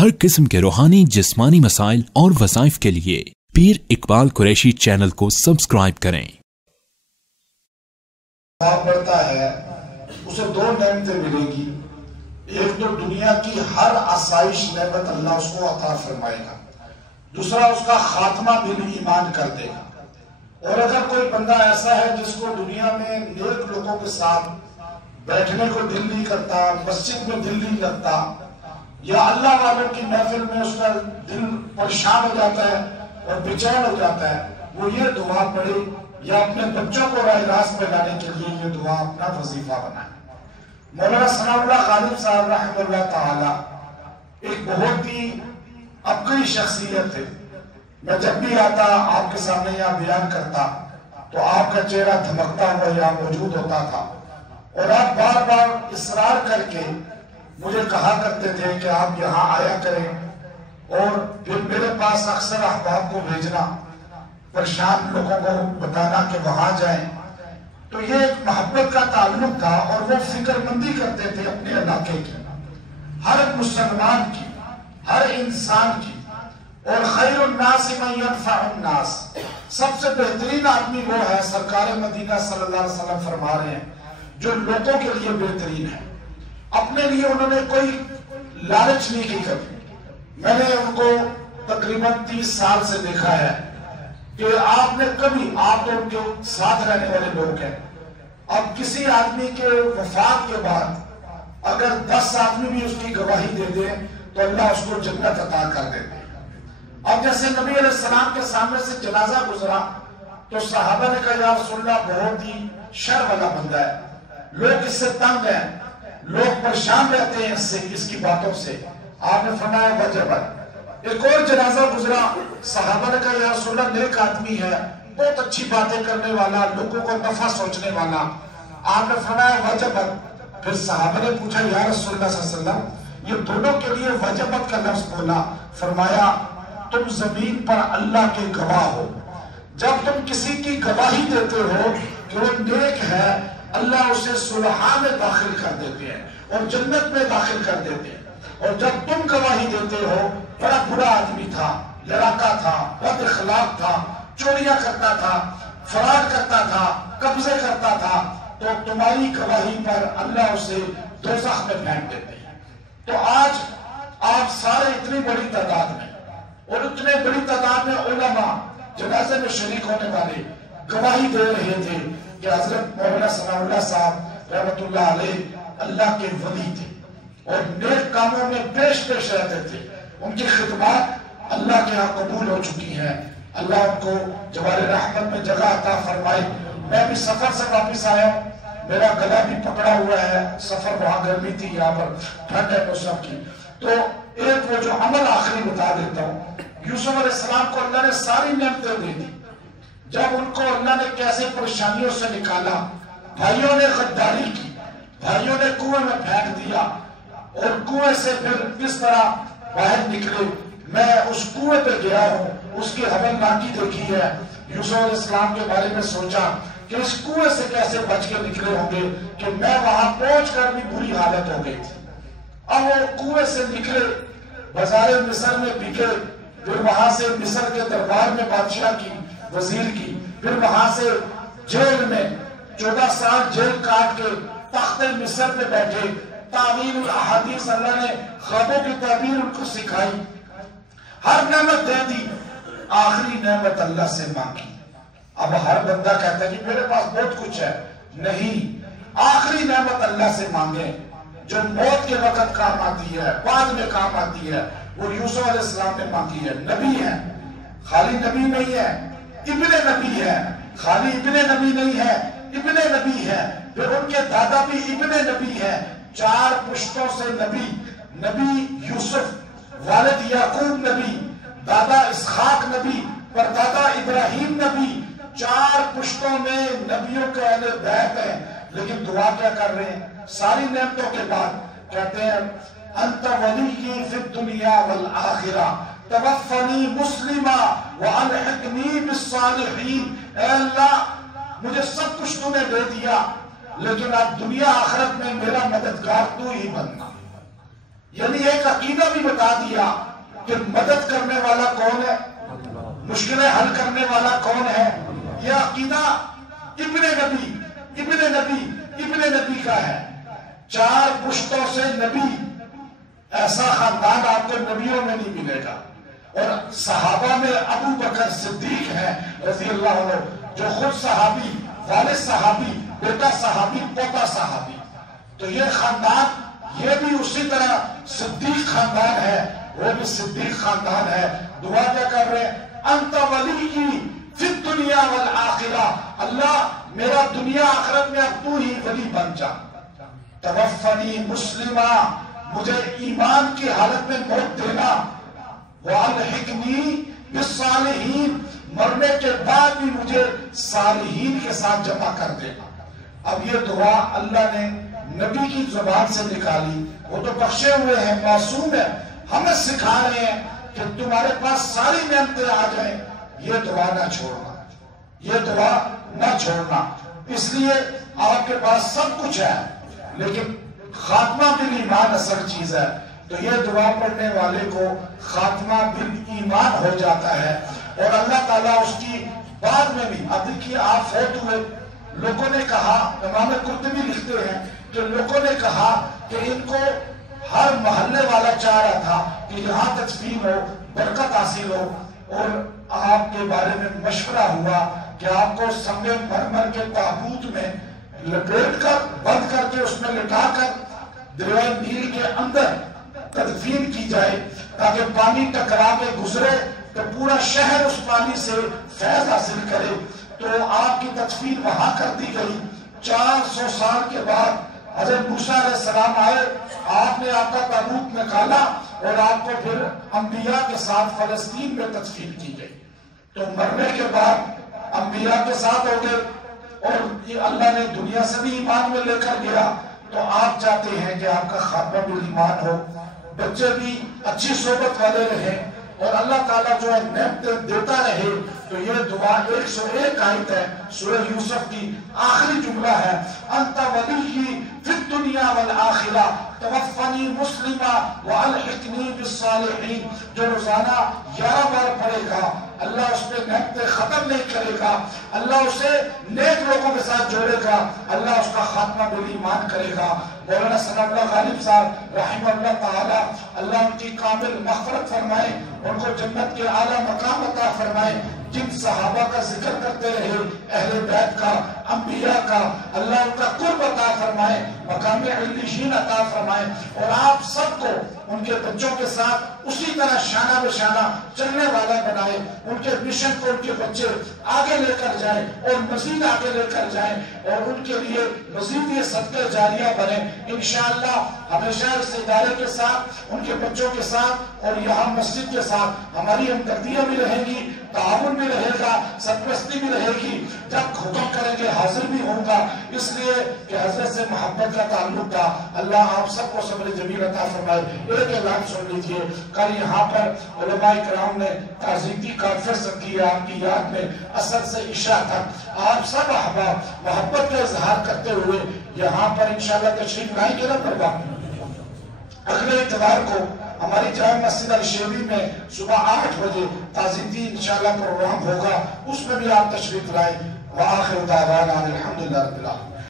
ہر قسم کے روحانی جسمانی مسائل اور وظائف کے لیے پیر اقبال قریشی چینل کو سبسکرائب کریں۔ بڑھتا ہے اسے دو نعمتیں ملے گی، ایک تو دنیا کی ہر آسائش نعمت اللہ اس کو عطا فرمائے گا، دوسرا اس کا خاتمہ بھی ایمان کر دے گا۔ اور اگر کوئی بندہ ایسا ہے جس کو دنیا میں نیک لوگوں کے ساتھ بیٹھنے کو دل نہیں کرتا، مسجد میں دل نہیں لگتا، یا اللہ والوں کی محفل میں اس کا دل پریشان ہو جاتا ہے اور بے چین ہو جاتا ہے، وہ یہ دعا پڑھے یا اپنے بچوں کو راہ راست پہ لانے کے لیے یہ دعا اپنا وظیفہ بنائے۔ مولانا ثناء اللہ غالب صاحب رحمہ اللہ تعالی ایک بہت ہی عبقری شخصیت تھے۔ میں جب بھی آتا آپ کے سامنے یہاں بیان کرتا تو آپ کا چہرہ دھمکتا ہوا یہاں موجود ہوتا تھا، اور آپ بار بار اصرار کر کے مجھے کہا کرتے تھے کہ آپ یہاں آیا کریں، اور پھر میرے پاس اکثر احباب کو بھیجنا، پریشان لوگوں کو بتانا کہ وہاں جائیں۔ تو یہ ایک محبت کا تعلق تھا، اور وہ فکر مندی کرتے تھے اپنے علاقے کی، ہر مسلمان کی، ہر انسان کی۔ اور خیر الناس من ينفع الناس، سب سے بہترین آدمی وہ ہے، سرکار مدینہ صلی اللہ علیہ وسلم فرما رہے ہیں، جو لوگوں کے لیے بہترین ہے۔ اپنے لیے انہوں نے کوئی لالچ نہیں کی کبھی۔ میں نے ان کو تقریباً 30 سال سے دیکھا ہے کہ آپ نے کبھی، آپ تو ان کے ساتھ رہنے والے لوگ ہیں، اب کسی آدمی کے وفات کے بعد اگر 10 آدمی بھی اس کی گواہی دے دیں تو اللہ اس کو جنت عطا کر دیتے ہیں۔ اب جیسے نبی علیہ السلام کے سامنے سے جنازہ گزرا تو صحابہ نے کہا یا رسول اللہ بہت ہی شر والا بندہ ہے، لوگ اس سے تنگ ہیں، لوگ پریشان رہتے ہیں اس کی باتوں سے۔ آپ نے فرمایا وجبت۔ ایک اور جنازہ گزرا، صحابہ نے کہا یا رسول اللہ نیک آدمی ہے، بہت اچھی باتیں کرنے والا، لوگوں کو نفع سوچنے والا۔ آپ نے فرمایا وجبت۔ پھر صحابہ نے پوچھا یا رسول اللہ صلی اللہ علیہ وسلم یہ دونوں کے لیے وجبت کا لفظ بولا؟ فرمایا تم زمین پر اللہ کے گواہ ہو، جب تم کسی کی گواہی دیتے ہو کہ وہ نیک ہے، اللہ اسے صلحاء میں داخل کر دیتے ہیں اور جنت میں داخل کر دیتے ہیں۔ اور جب تم گواہی دیتے ہو بڑا برا آدمی تھا، لڑاکا تھا، بد اخلاق تھا، چوریاں کرتا تھا، فرار کرتا تھا، قبضے کرتا تھا، تو تمہاری گواہی پر اللہ اسے دوزخ میں پھینک دیتے ہیں۔ تو آج آپ سارے اتنی بڑی تعداد میں اور اتنے بڑی تعداد میں علماء جنازے میں شریک ہونے والے گواہی دے رہے تھے کہ حضرت مولانا ثناء اللہ صاحب رحمۃ اللہ علیہ اللہ کے ولی تھے اور نیک کاموں میں پیش رہتے تھے، ان کی خدمات اللہ کے ہاں قبول ہو چکی ہیں۔ اللہ ان کو جوار رحمت میں جگہ عطا فرمائے۔ میں بھی سفر سے واپس آیا ہوں، میرا گلا بھی پکڑا ہوا ہے، سفر وہاں گرمی تھی، یہاں پر ٹھنڈ ہے موسم کی۔ تو ایک وہ جو عمل آخری بتا دیتا ہوں، یوسف علیہ السلام کو اللہ نے ساری نعمتیں دے دی، جب ان کو اللہ نے کیسے پریشانیوں سے نکالا، بھائیوں نے غداری کی، بھائیوں نے کنویں میں پھینک دیا، اور کنویں سے پھر کس طرح باہر نکلے۔ میں اس کنویں پہ گیا ہوں، اس کی ہولناکی دیکھی ہے، یوسف علیہ السلام کے بارے میں سوچا کہ اس کنویں سے کیسے بچ کے نکلے ہوں گے کہ میں وہاں پہنچ کر بھی بری حالت ہو گئی تھی۔ اب وہ کنویں سے نکلے، بازار مصر میں بکے، پھر وہاں سے مصر کے دربار میں بادشاہ کی، وزیر کی، پھر وہاں سے جیل میں 14 سال جیل کاٹ کے تخت مصر پہ بیٹھے، تعبیر الاحادیث اللہ نے خوابوں کی تعبیر ان کو سکھائی، ہر نعمت دے دی، آخری نعمت اللہ سے مانگی۔ اب ہر بندہ کہتا ہے کہ میرے پاس بہت کچھ ہے، نہیں، آخری نعمت اللہ سے مانگیں جو موت کے وقت کام آتی ہے، بعد میں کام آتی ہے، وہ یوسف علیہ السلام نے مانگی ہے۔ نبی ہے، خالی نبی نہیں ہے، ابن نبی ہے، خالی ابن نبی نہیں ہے، ابن نبی ہے، پھر ان کے دادا بھی ابن نبی ہے، 4 پشتوں سے نبی، نبی یوسف، والد یعقوب نبی، دادا اسحاق نبی، پردادا ابراہیم نبی، 4 پشتوں میں نبیوں کے اہل بیت ہیں۔ لیکن دعا کیا کر رہے ہیں؟ ساری نعمتوں کے بعد کہتے ہیں انت ولی فی الدنیا والآخرہ توفنی مسلمہ والحقنی بالصالحین۔ اے اللہ مجھے سب کچھ تو نے دے دیا، لیکن اب دنیا آخرت میں میرا مددگار تو ہی بننا۔ یعنی ایک عقیدہ بھی بتا دیا کہ مدد کرنے والا کون ہے، مشکلیں حل کرنے والا کون ہے. یہ عقیدہ ابن نبی کا ہے. 4 پشتوں سے نبی، ایسا خاندان آپ کو نبیوں میں نہیں ملے گا. اور صحابہ میں ابو بکر صدیق ہے رضی اللہ عنہ، جو خود صحابی، والد صحابی، بیٹا صحابی، پوتا صحابی. تو یہ خاندان، یہ بھی اسی طرح صدیق خاندان ہے، وہ بھی صدیق خاندان ہے. دعا کیا کر رہے ہیں؟ انت ولی فی الدنیا والآخرہ، اللہ میرا دنیا آخرت میں اب تو ہی ولی بن جا. توفنی مسلمہ، مجھے ایمان کی حالت میں موت دینا. والحقنی بالصالحین، مرنے کے بعد بھی مجھے صالحین کے ساتھ جمع کر دینا. اب یہ دعا اللہ نے نبی کی زبان سے نکالی. وہ تو بخشے ہوئے ہیں، معصوم ہیں، ہمیں سکھا رہے ہیں کہ تمہارے پاس ساری نعمتیں آ جائیں، یہ دعا نہ چھوڑنا، یہ دعا نہ چھوڑنا. اس لیے آپ کے پاس سب کچھ ہے لیکن خاتمہ بالایمان اصل چیز ہے. تو یہ دعا پڑھنے والے کو خاتمہ بالایمان ہو جاتا ہے اور اللہ تعالیٰ اس کی بعد میں بھی. اب دیکھیے آپ فوت ہوئے، لوگوں نے کہا، امام قرطبی لکھتے ہیں کہ لوگوں نے کہا کہ ان کو ہر محلے والا چاہ رہا تھا کہ یہاں تدفین ہو، برکت حاصل ہو. اور آپ کے بارے میں مشورہ ہوا کہ آپ کو سنگ مرمر کے تابوت میں لپیٹ کر، بند کر کے، اس میں لٹا کر دریائے نیل کے اندر تدفین کی جائے تاکہ پانی ٹکرا کے گزرے تو پورا شہر اس پانی سے فیض حاصل کرے. تو آپ کی تدفین وہاں کر دی گئی. 400 سال کے بعد حضرت موسیٰ علیہ السلام آئے، آپ نے آپ کا تابوت نکالا اور آپ کو پھر انبیاء کے ساتھ فلسطین میں تدفین کی گئی. تو مرنے کے بعد انبیاء کے ساتھ ہو گئے اور یہ اللہ نے دنیا سے بھی ایمان میں لے کر گیا. تو آپ چاہتے ہیں کہ آپ کا خاتمہ بالایمان ہو، بچے بھی اچھی صحبت والے رہیں اور اللہ تعالیٰ جو ہے نعمتیں دیتا رہے. تو یہ دعا 101 آیت ہے سورہ یوسف کی، آخری جملہ ہے انت ولی فی الدنیا والآخرہ توفنی مسلمہ والحقنی بالصالحین. جو روزانہ 11 بار پڑھے گا اللہ اس پہ نعمتیں ختم نہیں کرے گا، اللہ اسے نیک لوگوں کے ساتھ جوڑے گا، اللہ اس کا خاتمہ بالایمان کرے گا. مولانا ثناء اللہ غالب صاحب رحمہ اللہ تعالی، اللہ ان کی کامل مغفرت فرمائے، ان کو جنت کے اعلیٰ مقام عطا فرمائے. جن صحابہ کا ذکر کرتے رہے، اہل بیت کا، انبیاء کا، اللہ ان کا قرب عطا فرمائے، مقام علیین عطا فرمائے اور آپ سب کو ان کے بچوں کے ساتھ اسی طرح شانہ بشانہ چلنے والا بنائے. ان کے مشن کو ان کے بچے آگے لے کر جائیں اور مزید آگے لے کر جائیں اور ان کے لیے مزید یہ صدقہ جاریہ بنے. انشاءاللہ ہمیشہ اس ادارے کے ساتھ، ان کے بچوں کے ساتھ اور یہاں مسجد کے ساتھ ہماری ہمدردیاں بھی رہیں گی، تعاون بھی رہے گا، سرپرستی بھی رہے گی. جب حکم کریں گے حاضر بھی ہوں گا، اس لیے کہ حضرت سے محبت کا تعلق تھا. اللہ آپ سب کو صبر جمیل عطا فرمائے. ایک اعلان سن لیجیے، کل یہاں پر علماء کرام نے تعزیتی کانفرنس رکھی ہے آپ کی یاد میں، عصر سے عشاء تک. آپ سب احباب محبت کا اظہار کرتے ہوئے یہاں پر انشاءاللہ تشریف لائیں گے نا پروا. اگلے اتوار کو ہماری جامع مسجد الشیبی میں صبح 8 بجے تعزیتی انشاءاللہ پروگرام ہوگا، اس میں بھی آپ تشریف لائیں. وآخر دعوانا الحمدللہ رب العالمین.